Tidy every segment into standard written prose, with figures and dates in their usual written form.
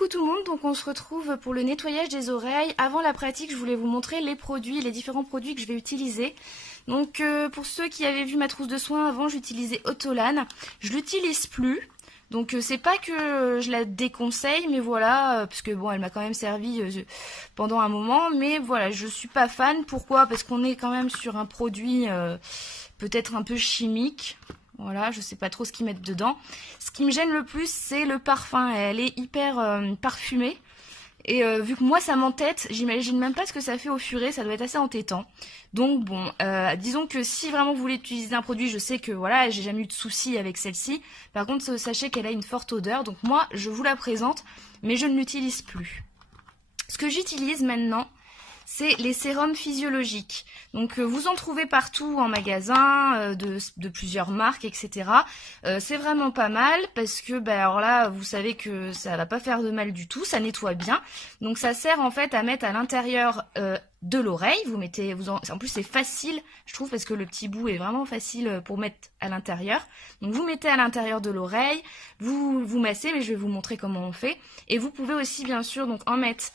Coucou tout le monde, donc on se retrouve pour le nettoyage des oreilles. Avant la pratique, je voulais vous montrer les produits, les différents produits que je vais utiliser. Donc pour ceux qui avaient vu ma trousse de soins avant, j'utilisais Autolan. Je l'utilise plus. Donc c'est pas que je la déconseille, mais voilà, parce que bon, elle m'a quand même servi pendant un moment, mais voilà, je suis pas fan. Pourquoi? Parce qu'on est quand même sur un produit peut-être un peu chimique. Voilà, je sais pas trop ce qu'ils mettent dedans. Ce qui me gêne le plus, c'est le parfum. Elle est hyper parfumée. Et vu que moi ça m'entête, j'imagine même pas ce que ça fait au furet, ça doit être assez entêtant. Donc bon, disons que si vraiment vous voulez utiliser un produit, je sais que voilà, j'ai jamais eu de soucis avec celle-ci. Par contre, sachez qu'elle a une forte odeur, donc moi je vous la présente, mais je ne l'utilise plus. Ce que j'utilise maintenant, c'est les sérums physiologiques. Donc vous en trouvez partout en magasin, de plusieurs marques, etc. C'est vraiment pas mal parce que alors là, vous savez que ça va pas faire de mal du tout, ça nettoie bien. Donc ça sert en fait à mettre à l'intérieur de l'oreille. En plus c'est facile, je trouve, parce que le petit bout est vraiment facile pour mettre à l'intérieur. Donc vous mettez à l'intérieur de l'oreille, vous massez, mais je vais vous montrer comment on fait. Et vous pouvez aussi bien sûr donc en mettre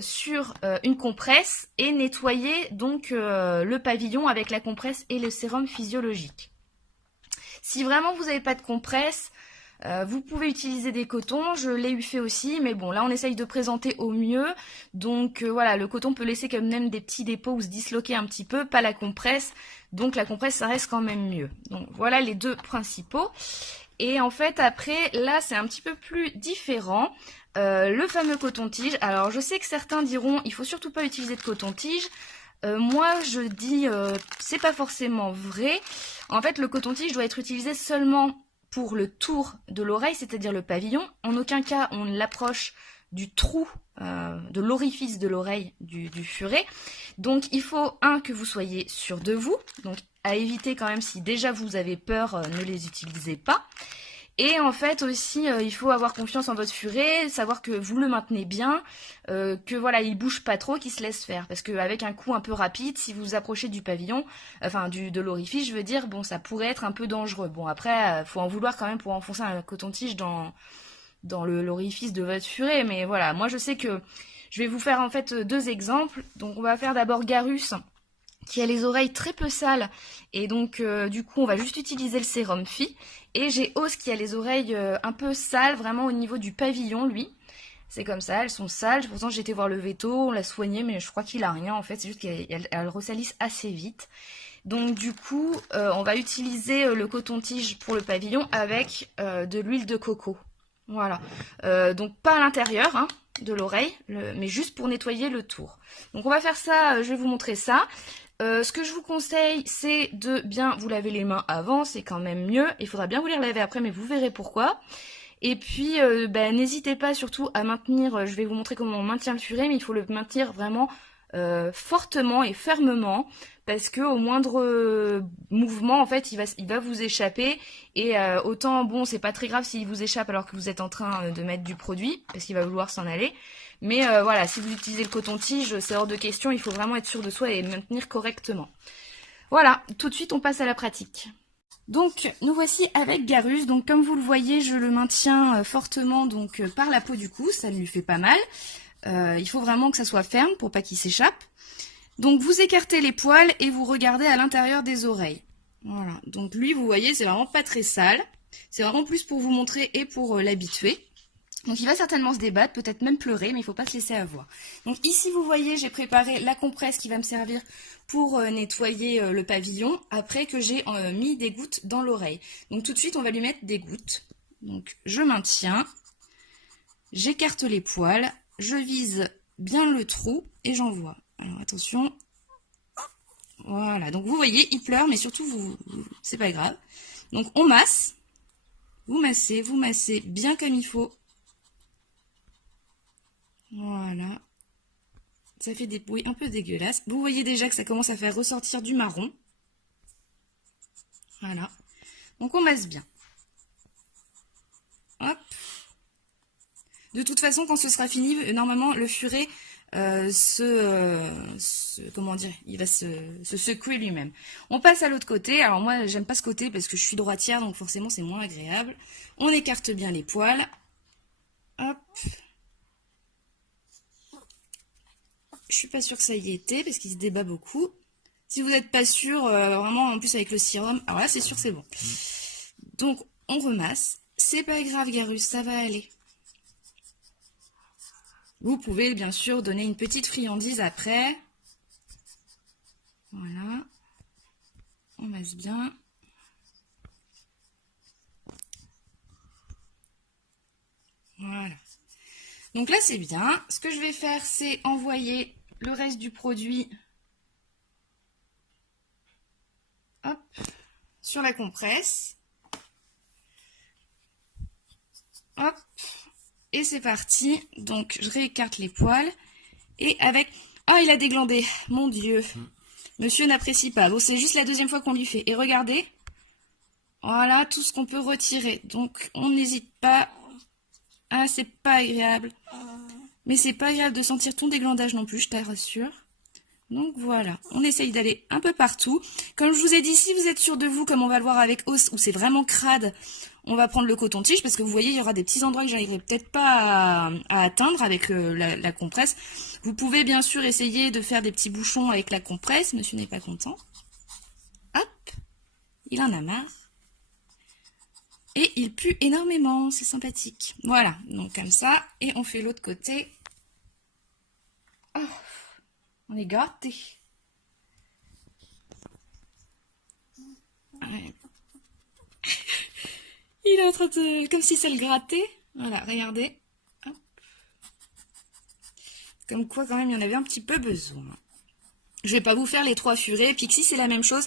sur une compresse et nettoyer donc le pavillon avec la compresse et le sérum physiologique. Si vraiment vous n'avez pas de compresse, vous pouvez utiliser des cotons, je l'ai eu fait aussi, mais bon là on essaye de présenter au mieux, donc voilà, le coton peut laisser quand même des petits dépôts ou se disloquer un petit peu, pas la compresse, donc la compresse ça reste quand même mieux. Donc voilà les deux principaux. Et en fait après là c'est un petit peu plus différent. Le fameux coton-tige. Alors je sais que certains diront il faut surtout pas utiliser de coton-tige. Moi je dis c'est pas forcément vrai. En fait le coton-tige doit être utilisé seulement pour le tour de l'oreille, c'est-à-dire le pavillon. En aucun cas on l'approche du trou, de l'orifice de l'oreille du furet. Donc il faut que vous soyez sûr de vous. Donc à éviter quand même, si déjà vous avez peur, ne les utilisez pas. Et en fait aussi, il faut avoir confiance en votre furet, savoir que vous le maintenez bien, que voilà, il bouge pas trop, qu'il se laisse faire. Parce qu'avec un coup un peu rapide, si vous vous approchez du pavillon, enfin de l'orifice, je veux dire, bon, ça pourrait être un peu dangereux. Bon, après, faut en vouloir quand même pour enfoncer un coton-tige dans l'orifice de votre furet. Mais voilà, moi je sais que je vais vous faire en fait deux exemples. Donc on va faire d'abord Garus, qui a les oreilles très peu sales, et donc du coup on va juste utiliser le sérum Phi. Et j'ai Ose qui a les oreilles un peu sales, vraiment au niveau du pavillon, lui. C'est comme ça, elles sont sales. Pourtant j'ai été voir le veto, on l'a soigné, mais je crois qu'il a rien en fait, c'est juste qu'elles ressalissent assez vite. Donc du coup on va utiliser le coton-tige pour le pavillon avec de l'huile de coco. Voilà, donc pas à l'intérieur hein, de l'oreille, mais juste pour nettoyer le tour. Donc on va faire ça, je vais vous montrer ça. Ce que je vous conseille, c'est de bien vous laver les mains avant, c'est quand même mieux. Il faudra bien vous les laver après, mais vous verrez pourquoi. Et puis, n'hésitez pas surtout à maintenir, je vais vous montrer comment on maintient le furet, mais il faut le maintenir vraiment fortement et fermement, parce que au moindre mouvement, en fait, il va vous échapper. Et autant, bon, c'est pas très grave s'il vous échappe alors que vous êtes en train de mettre du produit, parce qu'il va vouloir s'en aller. Mais voilà, si vous utilisez le coton-tige, c'est hors de question, il faut vraiment être sûr de soi et maintenir correctement. Voilà, tout de suite on passe à la pratique. Donc nous voici avec Garus, donc comme vous le voyez, je le maintiens fortement donc par la peau du cou, ça lui fait pas mal. Il faut vraiment que ça soit ferme pour pas qu'il s'échappe. Donc vous écartez les poils et vous regardez à l'intérieur des oreilles. Voilà, donc lui vous voyez, c'est vraiment pas très sale. C'est vraiment plus pour vous montrer et pour l'habituer. Donc il va certainement se débattre, peut-être même pleurer, mais il ne faut pas se laisser avoir. Donc ici vous voyez, j'ai préparé la compresse qui va me servir pour nettoyer le pavillon, après que j'ai mis des gouttes dans l'oreille. Donc tout de suite on va lui mettre des gouttes. Donc je maintiens, j'écarte les poils, je vise bien le trou et j'envoie. Alors attention, voilà, donc vous voyez, il pleure, mais surtout c'est pas grave. Donc on masse, vous massez bien comme il faut. Voilà, ça fait des bruits un peu dégueulasses. Vous voyez déjà que ça commence à faire ressortir du marron. Voilà, donc on masse bien. Hop. De toute façon, quand ce sera fini, normalement le furet comment dire, il va se secouer lui-même. On passe à l'autre côté. Alors moi, j'aime pas ce côté parce que je suis droitière, donc forcément c'est moins agréable. On écarte bien les poils. Hop. Je suis pas sûre que ça y ait été parce qu'il se débat beaucoup. Si vous n'êtes pas sûr, vraiment en plus avec le sérum, alors là c'est sûr c'est bon. Donc on remasse. C'est pas grave Garus, ça va aller. Vous pouvez bien sûr donner une petite friandise après. Voilà. On masse bien. Voilà. Donc là c'est bien. Ce que je vais faire c'est envoyer le reste du produit hop, sur la compresse. Hop. Et c'est parti. Donc je réécarte les poils. Et avec... Oh il a déglandé. Mon Dieu. Monsieur n'apprécie pas. Bon c'est juste la deuxième fois qu'on lui fait. Et regardez. Voilà tout ce qu'on peut retirer. Donc on n'hésite pas. Ah c'est pas agréable. Mais c'est pas agréable de sentir ton déglandage non plus, je te rassure. Donc voilà, on essaye d'aller un peu partout. Comme je vous ai dit, si vous êtes sûr de vous, comme on va le voir avec Os, où c'est vraiment crade, on va prendre le coton-tige, parce que vous voyez, il y aura des petits endroits que j'arriverai peut-être pas à atteindre avec la compresse. Vous pouvez bien sûr essayer de faire des petits bouchons avec la compresse, monsieur n'est pas content. Hop, il en a marre. Et il pue énormément, c'est sympathique. Voilà, donc comme ça, et on fait l'autre côté. Oh, on est gâtés. Ouais. Il est en train de... comme si ça le grattait. Voilà, regardez. Hop. Comme quoi, quand même, il y en avait un petit peu besoin. Je vais pas vous faire les 3 furets. Pixie, c'est la même chose.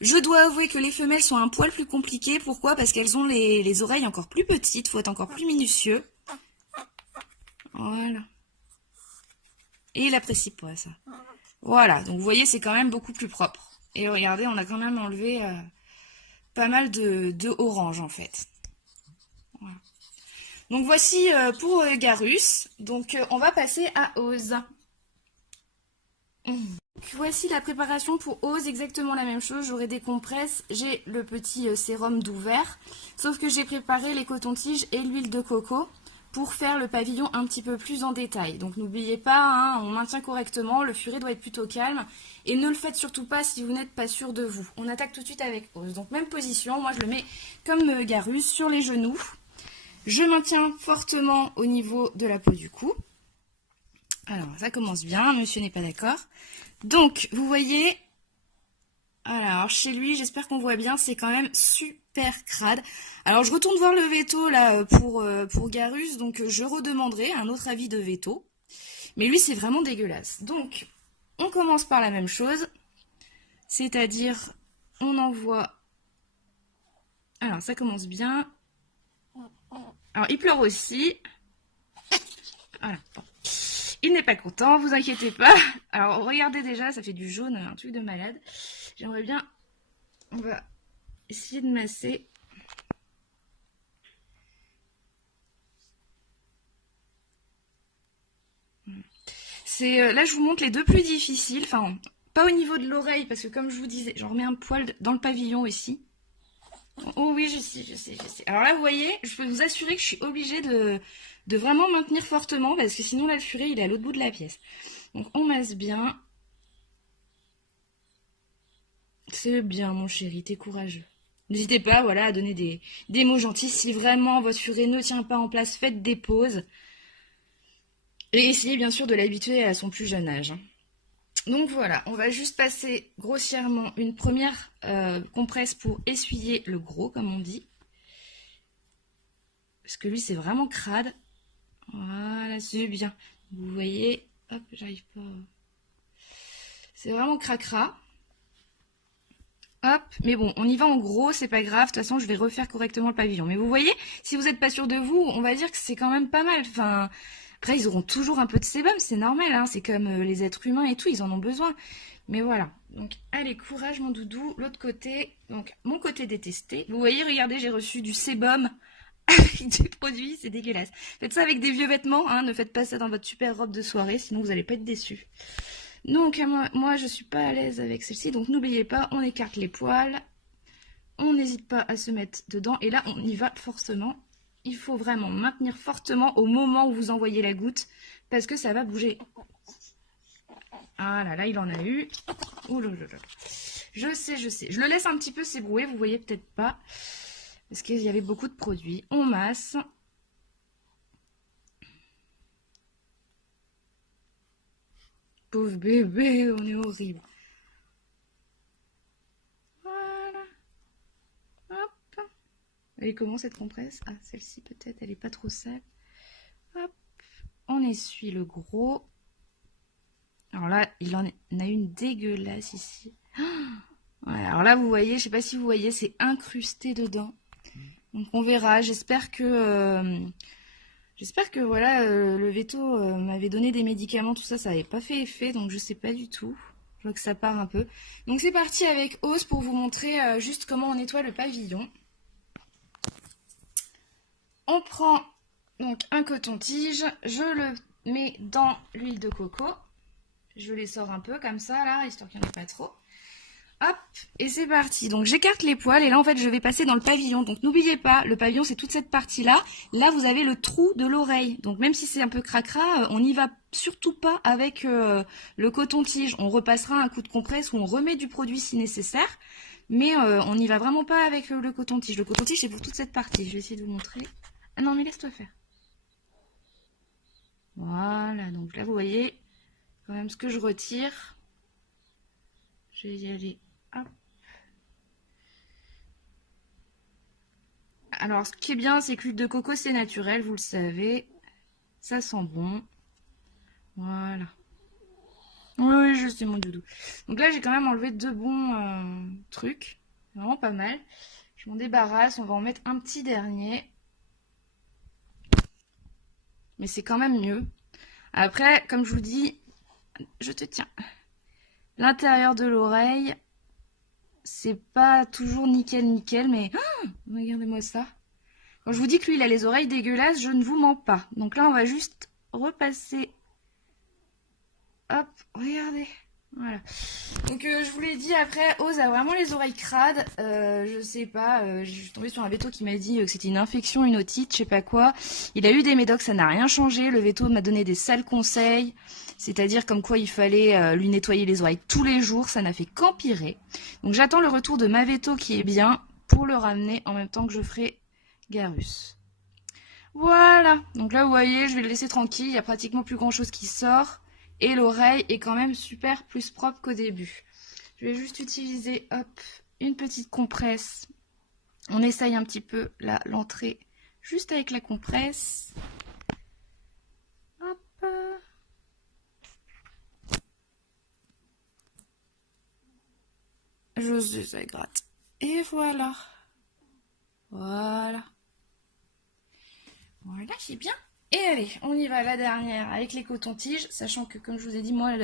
Je dois avouer que les femelles sont un poil plus compliquées. Pourquoi? Parce qu'elles ont les oreilles encore plus petites. Faut être encore plus minutieux. Voilà. Et il apprécie pas ça. Voilà. Donc, vous voyez, c'est quand même beaucoup plus propre. Et regardez, on a quand même enlevé pas mal de orange, en fait. Voilà. Donc, voici pour Garus. Donc, on va passer à Ose. Voici la préparation pour Ose, exactement la même chose. J'aurai des compresses, j'ai le petit sérum doux vert, sauf que j'ai préparé les cotons-tiges et l'huile de coco pour faire le pavillon un petit peu plus en détail. Donc n'oubliez pas, hein, on maintient correctement, le furet doit être plutôt calme et ne le faites surtout pas si vous n'êtes pas sûr de vous. On attaque tout de suite avec Ose. Donc même position, moi je le mets comme Garus sur les genoux. Je maintiens fortement au niveau de la peau du cou. Alors ça commence bien, monsieur n'est pas d'accord. Donc, vous voyez, alors chez lui, j'espère qu'on voit bien, c'est quand même super crade. Alors, je retourne voir le veto là pour Garus, donc je redemanderai un autre avis de veto. Mais lui, c'est vraiment dégueulasse. Donc, on commence par la même chose, c'est-à-dire, on envoie... Alors, ça commence bien. Alors, il pleure aussi. Voilà, bon. Il n'est pas content, vous inquiétez pas. Alors, regardez déjà, ça fait du jaune, un truc de malade. J'aimerais bien... On va essayer de masser. Là, je vous montre les deux plus difficiles. Enfin, pas au niveau de l'oreille, parce que comme je vous disais, j'en remets un poil dans le pavillon ici. Oh oui, je sais. Alors là, vous voyez, je peux vous assurer que je suis obligée de vraiment maintenir fortement, parce que sinon, là, le furet, il est à l'autre bout de la pièce. Donc, on masse bien. C'est bien, mon chéri, t'es courageux. N'hésitez pas, voilà, à donner des mots gentils. Si vraiment votre furet ne tient pas en place, faites des pauses. Et essayez bien sûr de l'habituer à son plus jeune âge. Donc voilà, on va juste passer grossièrement une première compresse pour essuyer le gros, comme on dit. Parce que lui, c'est vraiment crade. Voilà, c'est bien. Vous voyez, hop, j'arrive pas... C'est vraiment cracra. Hop, mais bon, on y va en gros, c'est pas grave. De toute façon, je vais refaire correctement le pavillon. Mais vous voyez, si vous n'êtes pas sûr de vous, on va dire que c'est quand même pas mal. Enfin, après, ils auront toujours un peu de sébum, c'est normal. Hein, c'est comme les êtres humains et tout, ils en ont besoin. Mais voilà. Donc, allez, courage, mon doudou. L'autre côté, donc, mon côté détesté. Vous voyez, regardez, j'ai reçu du sébum avec des produits, c'est dégueulasse. Faites ça avec des vieux vêtements, hein, ne faites pas ça dans votre super robe de soirée, sinon vous n'allez pas être déçus. Donc, moi, je suis pas à l'aise avec celle-ci, donc n'oubliez pas, on écarte les poils. On n'hésite pas à se mettre dedans, et là, on y va forcément. il faut vraiment maintenir fortement au moment où vous envoyez la goutte parce que ça va bouger. Ah là là, il en a eu. Ouh là là là. Je sais, je sais. Je le laisse un petit peu s'ébrouer, vous voyez peut-être pas. Parce qu'il y avait beaucoup de produits. On masse. Pauvre bébé, on est horrible. Voilà. Hop. Elle est comment cette compresse? Ah, celle-ci peut-être, elle est pas trop sale. Hop. On essuie le gros. Alors là, il en a une dégueulasse ici. Ouais, alors là, vous voyez, je sais pas si vous voyez, c'est incrusté dedans. Donc on verra. J'espère que voilà, le veto m'avait donné des médicaments, tout ça, ça n'avait pas fait effet, donc je sais pas du tout. Je vois que ça part un peu. Donc c'est parti avec Ose pour vous montrer juste comment on nettoie le pavillon. On prend donc un coton-tige, je le mets dans l'huile de coco. Je les sors un peu comme ça là, histoire qu'il n'y en ait pas trop. Hop, et c'est parti. Donc j'écarte les poils et là en fait je vais passer dans le pavillon. Donc n'oubliez pas, le pavillon c'est toute cette partie-là. Là vous avez le trou de l'oreille. Donc même si c'est un peu cracra, on n'y va surtout pas avec le coton-tige. On repassera un coup de compresse ou on remet du produit si nécessaire. Mais on n'y va vraiment pas avec le coton-tige. Le coton-tige c'est pour toute cette partie. Je vais essayer de vous montrer. Ah non mais laisse-toi faire. Voilà, donc là vous voyez quand même ce que je retire. Je vais y aller. Hop. Alors, ce qui est bien, c'est que l'huile de coco, c'est naturel, vous le savez. Ça sent bon. Voilà. Oui, je sais, mon doudou. Donc là, j'ai quand même enlevé deux bons trucs. Vraiment pas mal. Je m'en débarrasse. On va en mettre un petit dernier. Mais c'est quand même mieux. Après, comme je vous dis, je te tiens. L'intérieur de l'oreille, c'est pas toujours nickel, mais... Oh, regardez-moi ça. Quand je vous dis que lui, il a les oreilles dégueulasses, je ne vous mens pas. Donc là, on va juste repasser. Hop, regardez. Voilà. Donc je vous l'ai dit, après, Ose a vraiment les oreilles crades. Je sais pas, je suis tombée sur un veto qui m'a dit que c'était une infection, une otite, je sais pas quoi. Il a eu des médocs, ça n'a rien changé. Le veto m'a donné des sales conseils. C'est-à-dire comme quoi il fallait lui nettoyer les oreilles tous les jours. Ça n'a fait qu'empirer. Donc j'attends le retour de ma veto qui est bien pour le ramener en même temps que je ferai Garus. Voilà. Donc là, vous voyez, je vais le laisser tranquille. Il n'y a pratiquement plus grand-chose qui sort. Et l'oreille est quand même super plus propre qu'au début. Je vais juste utiliser, hop, une petite compresse. On essaye un petit peu là l'entrée juste avec la compresse. Hop. Je sais, ça gratte. Et voilà. Voilà. Voilà, c'est bien. Et allez, on y va, la dernière, avec les cotons-tiges, sachant que, comme je vous ai dit, moi,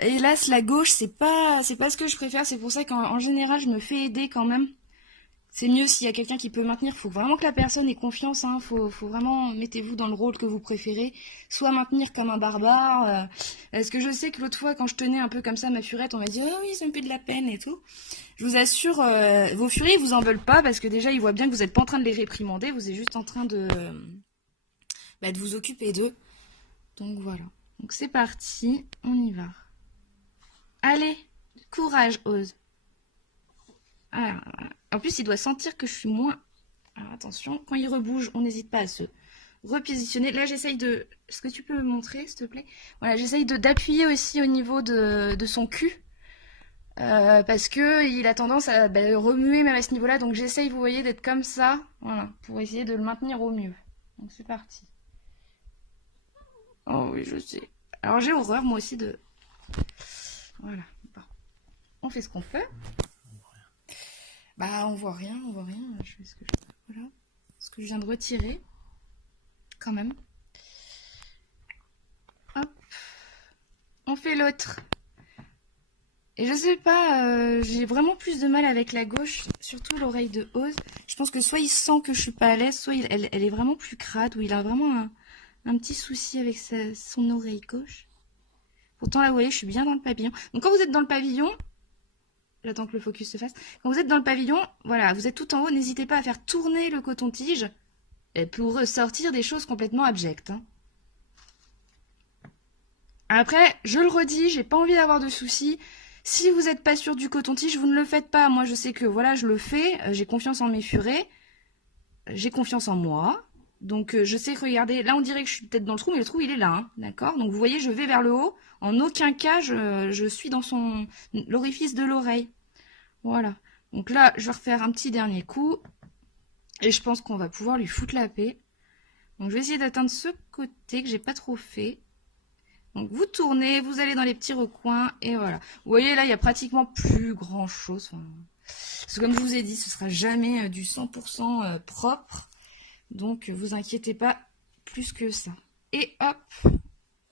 hélas, la gauche, c'est pas ce que je préfère, c'est pour ça qu'en général, je me fais aider quand même. C'est mieux s'il y a quelqu'un qui peut maintenir, faut vraiment que la personne ait confiance, hein. Faut vraiment, mettez-vous dans le rôle que vous préférez, soit maintenir comme un barbare, parce que je sais que l'autre fois, quand je tenais un peu comme ça ma furette, on m'a dit, oh oui, ça me fait de la peine et tout. Je vous assure, vos furies, ils vous en veulent pas, parce que déjà, ils voient bien que vous n'êtes pas en train de les réprimander, vous êtes juste en train de vous occuper d'eux. Donc voilà. Donc c'est parti, on y va. Allez, courage, Ose. Alors, en plus, il doit sentir que je suis moins... Alors attention, quand il rebouge, on n'hésite pas à se repositionner. Là, j'essaye de... Est-ce que tu peux me montrer, s'il te plaît? Voilà, j'essaye d'appuyer aussi au niveau de son cul. Parce que il a tendance à remuer même à ce niveau-là. Donc j'essaye, vous voyez, d'être comme ça. Voilà, pour essayer de le maintenir au mieux. Donc c'est parti. Oh oui, je sais. Alors j'ai horreur moi aussi de... Voilà. Bon. On fait ce qu'on peut. Bah on voit rien. Je fais ce que je... Voilà. Ce que je viens de retirer. Quand même. Hop. On fait l'autre. Et je sais pas, j'ai vraiment plus de mal avec la gauche, surtout l'oreille de Ose. Je pense que soit il sent que je suis pas à l'aise, soit elle est vraiment plus crade, ou il a vraiment un petit souci avec son oreille gauche. Pourtant là, vous voyez, je suis bien dans le pavillon. Donc quand vous êtes dans le pavillon, j'attends que le focus se fasse. Quand vous êtes dans le pavillon, voilà, vous êtes tout en haut, n'hésitez pas à faire tourner le coton-tige pour ressortir des choses complètement abjectes. Hein. Après, je le redis, j'ai pas envie d'avoir de soucis. Si vous n'êtes pas sûr du coton-tige, vous ne le faites pas. Moi, je sais que voilà, je le fais. J'ai confiance en mes furets. J'ai confiance en moi. Donc, je sais que, regardez, là, on dirait que je suis peut-être dans le trou, mais le trou, il est là. Hein, d'accord. Donc, vous voyez, je vais vers le haut. En aucun cas, je suis dans l'orifice de l'oreille. Voilà. Donc là, je vais refaire un petit dernier coup. Et je pense qu'on va pouvoir lui foutre la paix. Donc, je vais essayer d'atteindre ce côté que j'ai pas trop fait. Donc vous tournez, vous allez dans les petits recoins et voilà. Vous voyez là, il y a pratiquement plus grand chose. Enfin, parce que comme je vous ai dit, ce sera jamais du 100% propre. Donc vous inquiétez pas plus que ça. Et hop,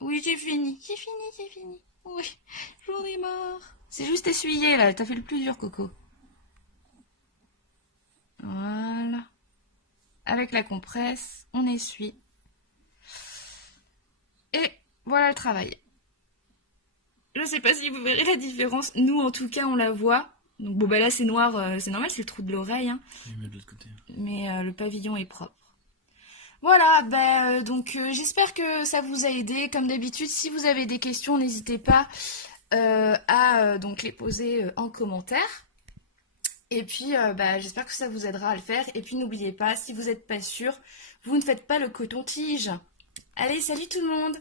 oui j'ai fini, j'ai fini. Oui, j'en ai marre. C'est juste essuyé là, t'as fait le plus dur Coco. Voilà. Avec la compresse, on essuie. Et voilà le travail. Je sais pas si vous verrez la différence. Nous, en tout cas, on la voit. Donc, bon, bah là, c'est noir, c'est normal, c'est le trou de l'oreille. Hein. Oui, mais de l'autre côté. Mais le pavillon est propre. Voilà, donc j'espère que ça vous a aidé. Comme d'habitude, si vous avez des questions, n'hésitez pas à donc les poser en commentaire. Et puis, j'espère que ça vous aidera à le faire. Et puis, n'oubliez pas, si vous n'êtes pas sûr, vous ne faites pas le coton-tige. Allez, salut tout le monde!